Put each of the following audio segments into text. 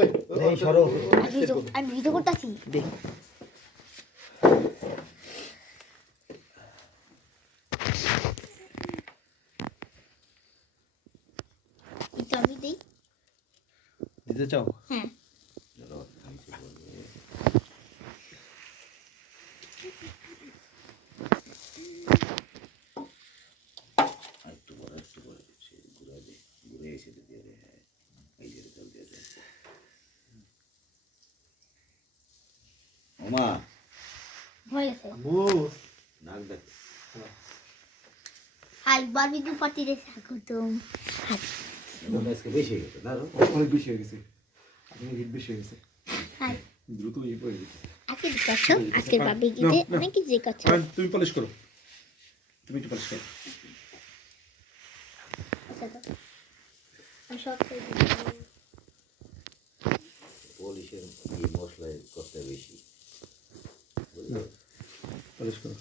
এই সরো আমি ভিডিও করতেছি। দেখ এটা আমি দেই। দিতে চাও? হ্যাঁ একটু পরে সে ঘুরে এসে দিয়ে রে। হ্যাঁ এই যে জল দিয়ে দে। ওমা হয়ে গেছে। নাক দেখ। হাই বারবিকিউ পার্টি রে স্বাগতম। আজকে বেশি হয়ে গেছে না? অনেক বেশি হয়ে গেছে, আপনি হিট বেশি হয়ে গেছে, হাই দ্রুত ইয়ে পড়ে গেছে। আজকে দেখাচ্ছ আজকে বারবিকিউতে অনেক কিছু দেখাচ্ছ। তুমি পলিশ করো, তুমি একটু পলিশ করো। আচ্ছা তো আমি সব করে দিই। পলিশের মশলায় করতে বেশি পলিশ করো।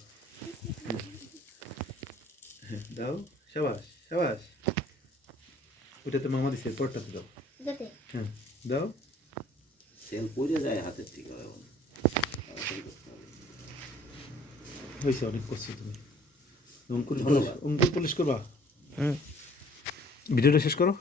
হ্যাঁ দাও, সাবাস সাবাস। ওটা তো মামা দিছে, পরটাতে দাও। যাতে হ্যাঁ দাও। তেল পড়ে যায় হাতের থেকে এখন। হয়েছে, অনেক করছো তুমি। অঙ্কুর পলিশ করবা। ভিডিওটা শেষ করো।